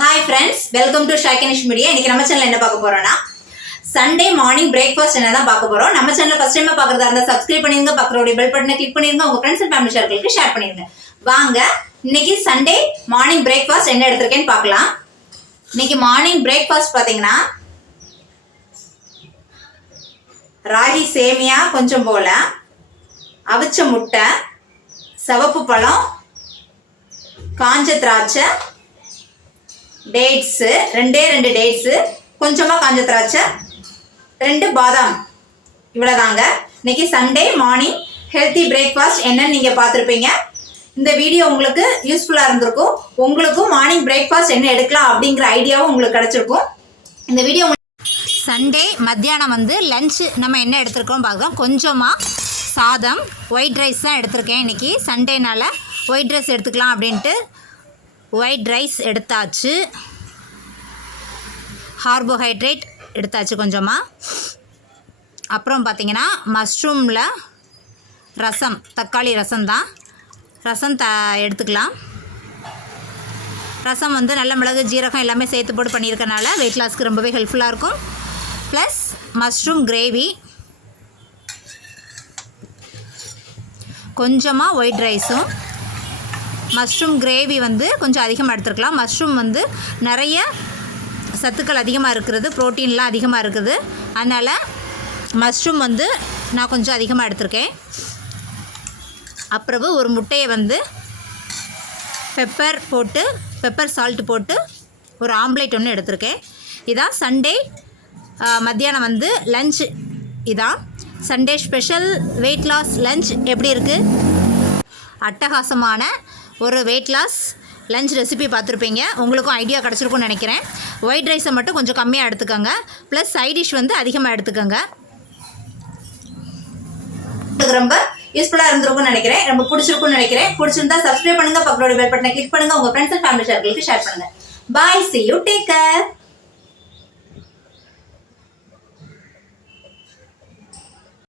Hi friends, welcome to Shaikanish media. இன்னைக்கு நம்ம channel என்ன பார்க்க போறோம்னா சண்டே மார்னிங் பிரேக்ஃபாஸ்ட் என்ன தான் பார்க்க போறோம். நம்ம சேனல் ஃபர்ஸ்ட் டைம் பார்க்கறதா இருந்தா சப்ஸ்கிரைப் பண்ணிருங்க, பக்கத்தோட பெல் பட்டனை கிளிக் பண்ணிருங்க, உங்க ஃப்ரெண்ட்ஸ் அண்ட் ஃபேமிலி சர்க்கிளுக்கு ஷேர் பண்ணிருங்க. வாங்க இன்னைக்கு சண்டே மார்னிங் பிரேக்ஃபாஸ்ட் என்ன எடுத்திருக்கேன்னு பார்க்கலாம். இன்னைக்கு மார்னிங் பிரேக்ஃபாஸ்ட் பாத்தீங்கன்னா ராகி சேமியா கொஞ்சம் போல, அவிச்ச முட்டை, சிவப்பு பழம், காஞ்ச திராட்சை, டேட்ஸு ரெண்டே டேட்ஸு, கொஞ்சமாக காஞ்ச திராட்சை, 2 பாதாம், இவ்வளோதாங்க. இன்னைக்கு சண்டே மார்னிங் ஹெல்த்தி பிரேக்ஃபாஸ்ட் என்னன்னு நீங்கள் பார்த்துருப்பீங்க. இந்த வீடியோ உங்களுக்கு யூஸ்ஃபுல்லாக இருந்திருக்கும். உங்களுக்கும் மார்னிங் பிரேக்ஃபாஸ்ட் என்ன எடுக்கலாம் அப்படிங்கிற ஐடியாவும் உங்களுக்கு கிடச்சிருக்கும். இந்த வீடியோ சண்டே மத்தியானம் லஞ்சு நம்ம என்ன எடுத்துருக்கோம் பார்க்கலாம். கொஞ்சமாக சாதம், ஒயிட் ரைஸ் தான் எடுத்திருக்கேன். இன்றைக்கி சண்டேனால் ஒயிட் ரைஸ் எடுத்துக்கலாம் அப்படின்ட்டு ஒயிட் ரைஸ் எடுத்தாச்சு. கார்போஹைட்ரேட் எடுத்தாச்சு கொஞ்சமாக. அப்புறம் பார்த்திங்கன்னா மஷ்ரூமில் ரசம், தக்காளி ரசம் தான். ரசம் எடுத்துக்கலாம். ரசம் நல்ல மிளகு ஜீரகம் எல்லாமே சேர்த்து போட்டு பண்ணியிருக்கனால வெயிட் லாஸ்க்கு ரொம்பவே ஹெல்ப்ஃபுல்லாக இருக்கும். ப்ளஸ் மஷ்ரூம் கிரேவி, கொஞ்சமாக ஒயிட் ரைஸும். மஷ்ரூம் கிரேவி கொஞ்சம் அதிகமாக எடுத்துருக்கலாம். மஷ்ரூம் நிறைய சத்துக்கள் அதிகமாக இருக்கிறது, ப்ரோட்டீன்லாம் அதிகமாக இருக்குது. அதனால் மஷ்ரூம் நான் கொஞ்சம் அதிகமாக எடுத்திருக்கேன். அப்புறம் ஒரு முட்டையை பெப்பர் சால்ட் போட்டு ஒரு ஆம்லேட் ஒன்று எடுத்திருக்கேன். இதான் சண்டே மத்தியானம் லஞ்ச். இதான் Sunday special weight loss lunch. எப்படி இருக்குது? அட்டகாசமான ஒரு வெயிட் லாஸ் லஞ்ச் ரெசிபி பார்த்துருப்பீங்க. உங்களுக்கும் ஐடியா கிடச்சிருக்கும்னு நினைக்கிறேன். ஒயிட் ரைஸை மட்டும் கொஞ்சம் கம்மியாக எடுத்துக்கோங்க. ப்ளஸ் சைட் டிஷ் அதிகமாக எடுத்துக்கோங்க. ரொம்ப யூஸ்ஃபுல்லாக இருந்திருக்கும்னு நினைக்கிறேன். ரொம்ப பிடிச்சிருக்கும்னு நினைக்கிறேன். பிடிச்சிருந்தா சப்ஸ்கிரைப் பண்ணுங்கள், பக்கத்தோட பெல் பட்டனை கிளிக் பண்ணுங்கள், உங்கள் ஃப்ரெண்ட்ஸ் அண்ட் ஃபேமிலி சர்க்கிளுக்கு ஷேர் பண்ணுங்கள். பாய், see you, take care.